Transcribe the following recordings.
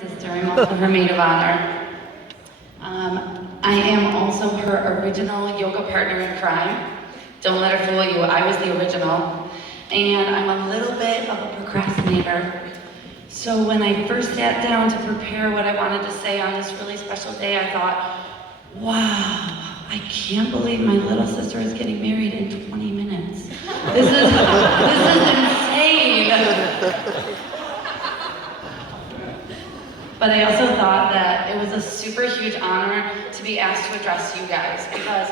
Sister, I'm also her maid of honor. I am also her original yoga partner in crime. Don't let her fool you, I was the original. And I'm a little bit of a procrastinator. So when I first sat down to prepare what I wanted to say on this really special day, I thought, wow, I can't believe my little sister is getting married in 20 minutes. This is insane. But I also thought that it was a super huge honor to be asked to address you guys because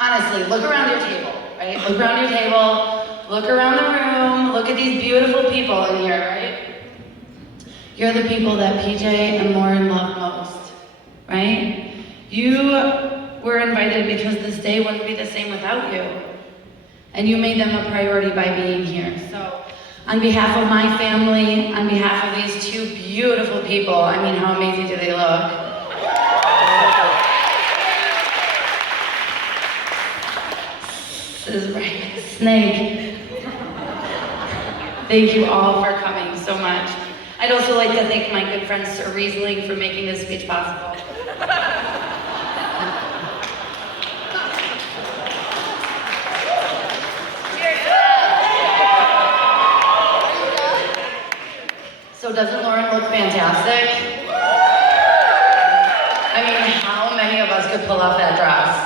honestly, look around your table, right? Look around your table, look around the room, look at these beautiful people in here, right? You're the people that PJ and Lauren love most, right? You were invited because this day wouldn't be the same without you. And you made them a priority by being here. So on behalf of my family, on behalf of these two beautiful people, I mean, how amazing do they look? This is right, snake. Thank you all for coming so much. I'd also like to thank my good friend Sir Riesling for making this speech possible. So doesn't Lauren look fantastic? I mean, how many of us could pull off that dress?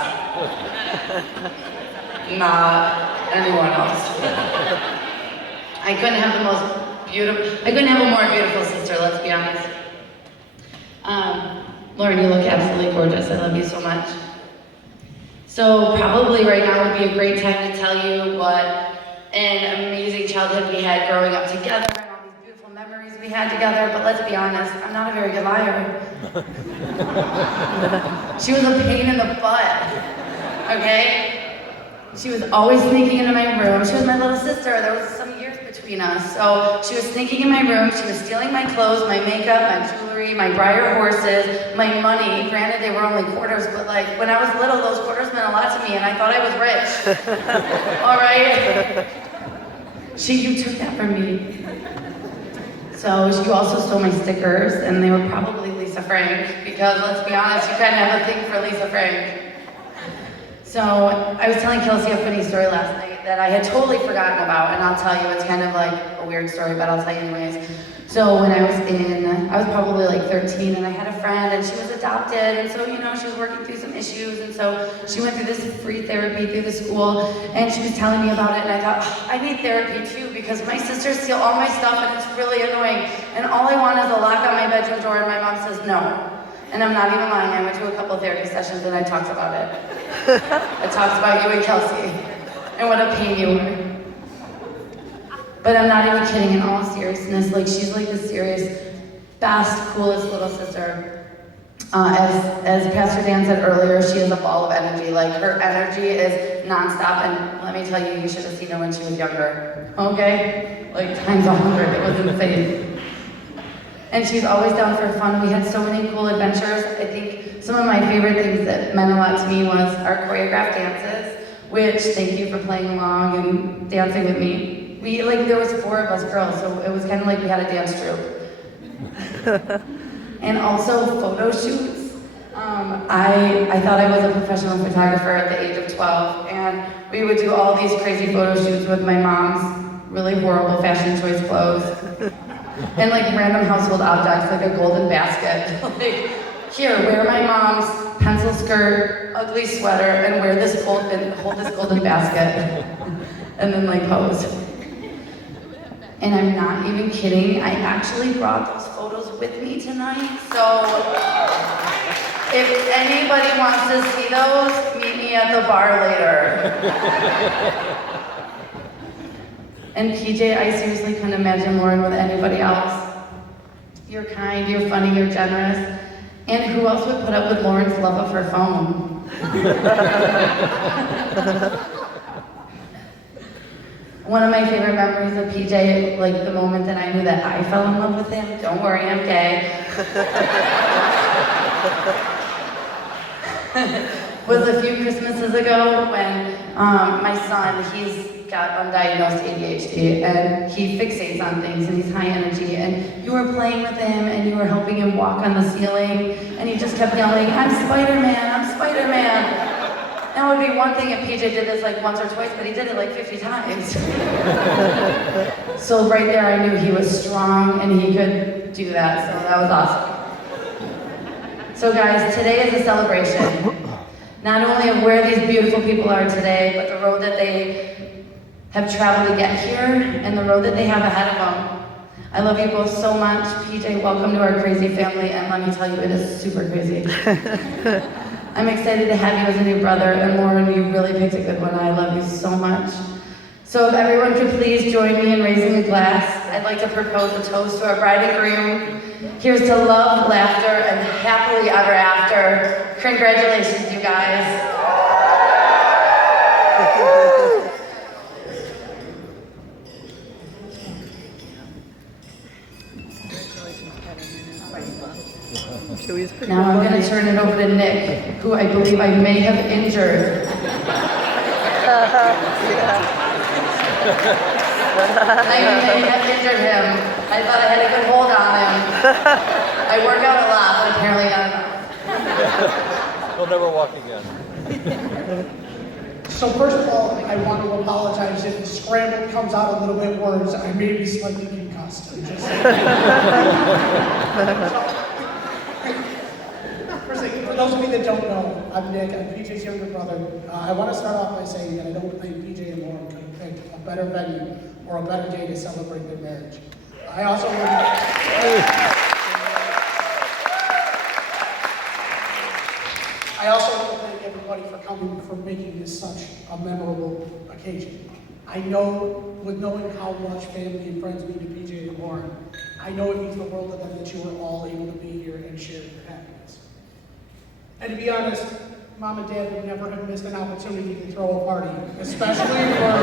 Not anyone else. I couldn't have a more beautiful sister, let's be honest. Lauren, you look absolutely gorgeous. I love you so much. So probably right now would be a great time to tell you what an amazing childhood we had growing up together and all these beautiful memories we had together, but let's be honest, I'm not a very good liar. She was a pain in the butt, okay? She was always sneaking into my room. She was my little sister. There was some years between us. So she was sneaking in my room. She was stealing my clothes, my makeup, my jewelry, my Breyer horses, my money. Granted, they were only quarters, but like when I was little, those quarters meant a lot to me and I thought I was rich. All right? You took that from me. So you also stole my stickers and they were probably Lisa Frank because let's be honest, you kind of have a thing for Lisa Frank. So I was telling Kelsey a funny story last night that I had totally forgotten about, and I'll tell you, it's kind of like a weird story, but I'll tell you anyways. So when I was probably like 13, and I had a friend, and she was adopted, and so, you know, she was working through some issues, and so she went through this free therapy through the school, and she was telling me about it, and I thought, oh, I need therapy too, because my sisters steal all my stuff, and it's really annoying, and all I want is a lock on my bedroom door, and my mom says no. And I'm not even lying, I went to a couple therapy sessions, and I talked about it. I talked about you and Kelsey, and what a pain you were. But I'm not even kidding, in all seriousness, like she's like the serious, best, coolest little sister. As Pastor Dan said earlier, she is a ball of energy. Like her energy is nonstop, and let me tell you, you should have seen her when she was younger, okay? Like times 100, it was insane. And she's always down for fun. We had so many cool adventures. I think some of my favorite things that meant a lot to me was our choreographed dances, which thank you for playing along and dancing with me. There was 4 of us girls, so it was kind of like we had a dance troupe. And also photo shoots. I thought I was a professional photographer at the age of 12, and we would do all these crazy photo shoots with my mom's really horrible fashion choice clothes. And like random household objects, like a golden basket. Like, here, wear my mom's pencil skirt, ugly sweater, and hold this golden basket. And then like pose. And I'm not even kidding, I actually brought those photos with me tonight. So if anybody wants to see those, meet me at the bar later. And PJ, I seriously couldn't imagine Lauren with anybody else. You're kind, you're funny, you're generous. And who else would put up with Lauren's love of her phone? One of my favorite memories of PJ, like the moment that I knew that I fell in love with him, don't worry, I'm gay, was a few Christmases ago when my son, he's got undiagnosed ADHD, and he fixates on things, and he's high energy, and you were playing with him, and you were helping him walk on the ceiling, and he just kept yelling, I'm Spider-Man, I'm Spider-Man. That would be one thing if PJ did this like once or twice, but he did it like 50 times. So right there I knew he was strong and he could do that, so that was awesome. So guys, today is a celebration. Not only of where these beautiful people are today, but the road that they have traveled to get here and the road that they have ahead of them. I love you both so much. PJ, welcome to our crazy family, and let me tell you, it is super crazy. I'm excited to have you as a new brother, and Lauren, you really picked a good one. I love you so much. So if everyone could please join me in raising a glass, I'd like to propose a toast to our bride and groom. Here's to love, laughter, and happily ever after. Congratulations, you guys. Now I'm going to turn it over to Nick, who I believe I may have injured. I may have injured him. I thought I had a good hold on him. I work out a lot, but apparently not enough. He'll never walk again. So first of all, I want to apologize if the scramble comes out a little bit worse. I may be slightly concussed. I'm just For those of you that don't know, I'm Nick, I'm PJ's younger brother. I want to start off by saying that I don't think PJ and Lauren could have picked a better venue or a better day to celebrate their marriage. I also want to thank everybody for coming, for making this such a memorable occasion. I know, with knowing how much family and friends mean to PJ and Lauren, I know it means the world to them that you are all able to be here and share your happiness. And to be honest, Mom and Dad would never have missed an opportunity to throw a party, especially for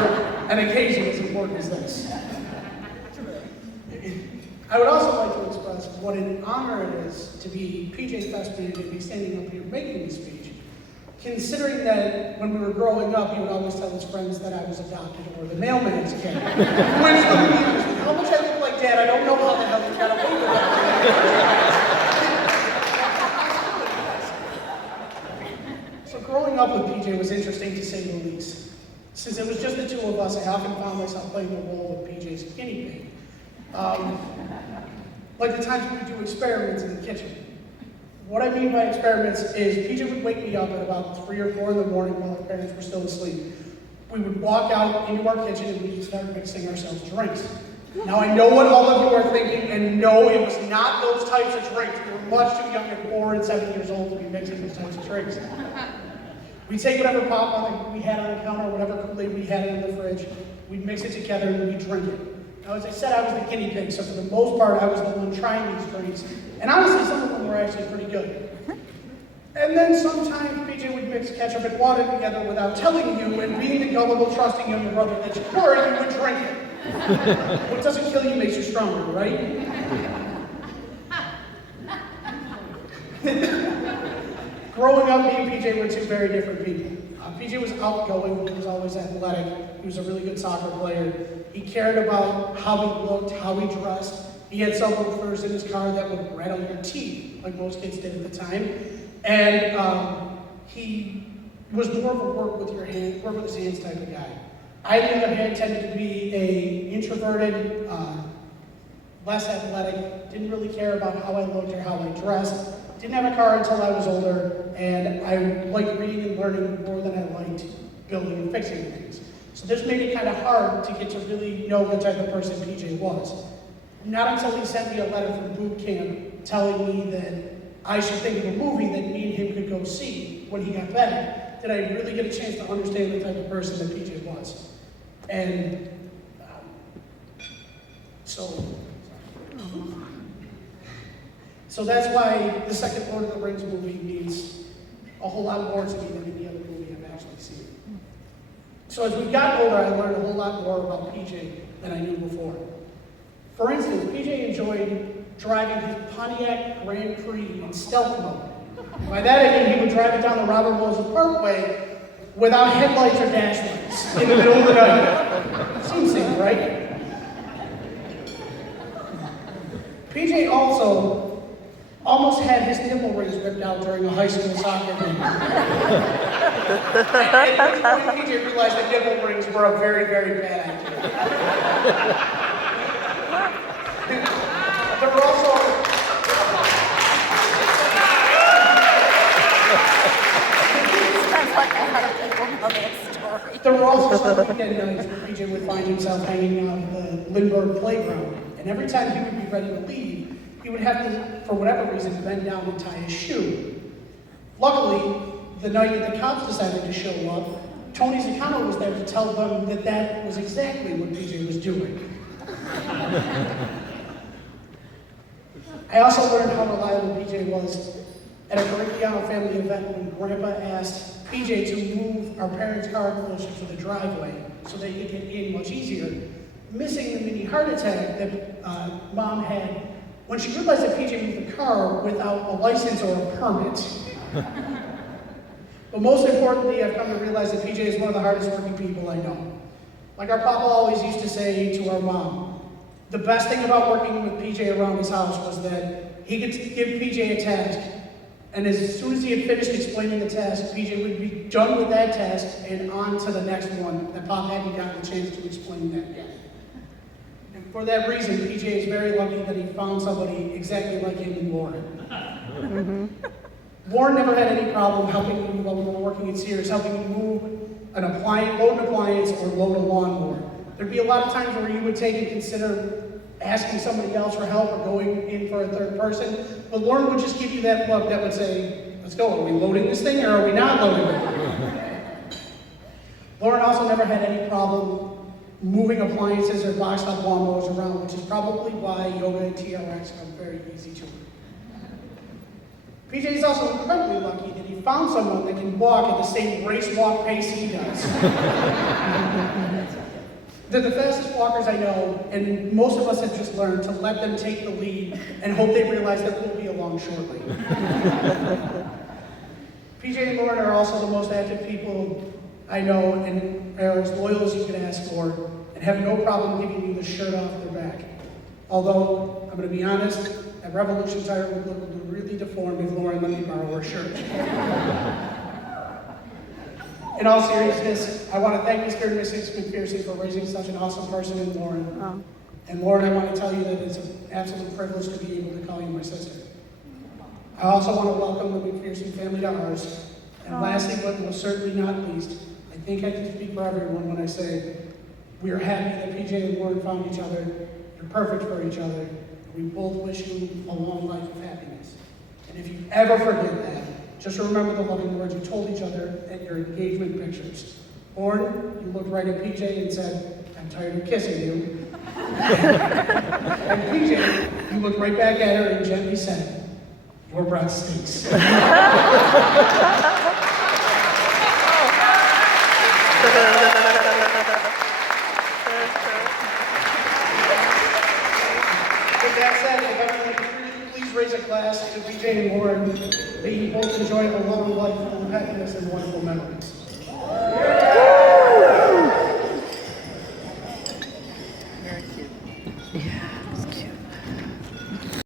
an occasion as important as this. I would also like to express what an honor it is to be PJ's best man and be standing up here making this speech, considering that when we were growing up, he would always tell his friends that I was adopted or the mailman's kid. When's the meters? How much I look like Dad, I don't know how the hell you got away with that. Growing up with PJ was interesting to say the least. Since it was just the two of us, I often found myself playing the role of PJ's guinea pig. Like the times we would do experiments in the kitchen. What I mean by experiments is PJ would wake me up at about 3 or 4 in the morning while our parents were still asleep. We would walk out into our kitchen and we would start mixing ourselves drinks. Now I know what all of you are thinking, and no, it was not those types of drinks. We were much too young at 4 and 7 years old to be mixing those types of drinks. We'd take whatever popcorn we had on the counter, whatever Kool-Aid we had in the fridge, we'd mix it together and we'd drink it. Now, as I said, I was the guinea pig, so for the most part, I was the one trying these drinks. And honestly, some of them were actually pretty good. And then sometimes PJ would mix ketchup and water together without telling you, and being the gullible, trusting younger brother that you were, you would drink it. What doesn't kill you makes you stronger, right? Growing up, me and PJ were two very different people. PJ was outgoing, he was always athletic, he was a really good soccer player. He cared about how he looked, how he dressed. He had subwoofers in his car that would rattle your teeth, like most kids did at the time. And he was more of a work with his hands type of guy. I, on the other hand, tended to be a introverted, less athletic, didn't really care about how I looked or how I dressed. Didn't have a car until I was older, and I liked reading and learning more than I liked building and fixing things. So this made it kind of hard to get to really know the type of person PJ was. Not until he sent me a letter from boot camp telling me that I should think of a movie that me and him could go see when he got back, did I really get a chance to understand the type of person that PJ was. And So that's why the second Lord of the Rings movie means a whole lot more to me than any other movie I've actually seen. So as we got older, I learned a whole lot more about PJ than I knew before. For instance, PJ enjoyed driving his Pontiac Grand Prix in stealth mode. By that I mean he would drive it down the Robert Moses Parkway without headlights or dash lights. in the middle of the night. Seems safe, right? PJ also almost had his nipple rings ripped out during a high school soccer game. At which point PJ realized that nipple rings were a very, very bad idea. There were also There were also some weekend nights where PJ would find himself hanging out at the Lindbergh playground, and every time he would be ready to leave, he would have to, for whatever reason, bend down and tie his shoe. Luckily, the night that the cops decided to show up, Tony Zacano was there to tell them that that was exactly what PJ was doing. I also learned how reliable PJ was at a Correcchiano family event when Grandpa asked PJ to move our parents' car closer to the driveway so they could get in much easier, missing the mini heart attack that Mom had when she realized that PJ moved the car without a license or a permit. But most importantly, I've come to realize that PJ is one of the hardest working people I know. Like our papa always used to say to our mom, the best thing about working with PJ around his house was that he could give PJ a task, and as soon as he had finished explaining the task, PJ would be done with that task and on to the next one that Pop hadn't gotten a chance to explain that yet. And for that reason, PJ is very lucky that he found somebody exactly like him in Lauren. Lauren never had any problem helping me while we were working at Sears, helping me move an appliance, load an appliance, or load a lawnmower. There'd be a lot of times where you would take and consider asking somebody else for help or going in for a third person, but Lauren would just give you that look that would say, let's go, are we loading this thing or are we not loading it? Lauren also never had any problem moving appliances or boxed up lawnmowers around, which is probably why yoga and TRX come very easy to her. PJ is also incredibly lucky that he found someone that can walk at the same race walk pace he does. They're the fastest walkers I know, and most of us have just learned to let them take the lead and hope they realize that we'll be along shortly. PJ and Lauren are also the most active people I know and are as loyal as you can ask for and have no problem giving you the shirt off their back. Although, I'm going to be honest, that Revolution tire would look really deformed if Lauren let me borrow her shirt. In all seriousness, I want to thank Mr. and Mrs. McPherson for raising such an awesome person in Lauren. Oh. And Lauren, I want to tell you that it's an absolute privilege to be able to call you my sister. I also want to welcome the McPherson family to ours. And lastly, but most certainly not least, I think I can speak for everyone when I say we are happy that PJ and Lauren found each other. You're perfect for each other. And we both wish you a long life of happiness. And if you ever forget that, just remember the loving words you told each other at your engagement pictures. Lauren, you looked right at PJ and said, I'm tired of kissing you. And PJ, you looked right back at her and gently said, your breath stinks. With that said, if everyone could please raise a glass to PJ and Lauren. May you both enjoy a long life full of happiness and wonderful memories.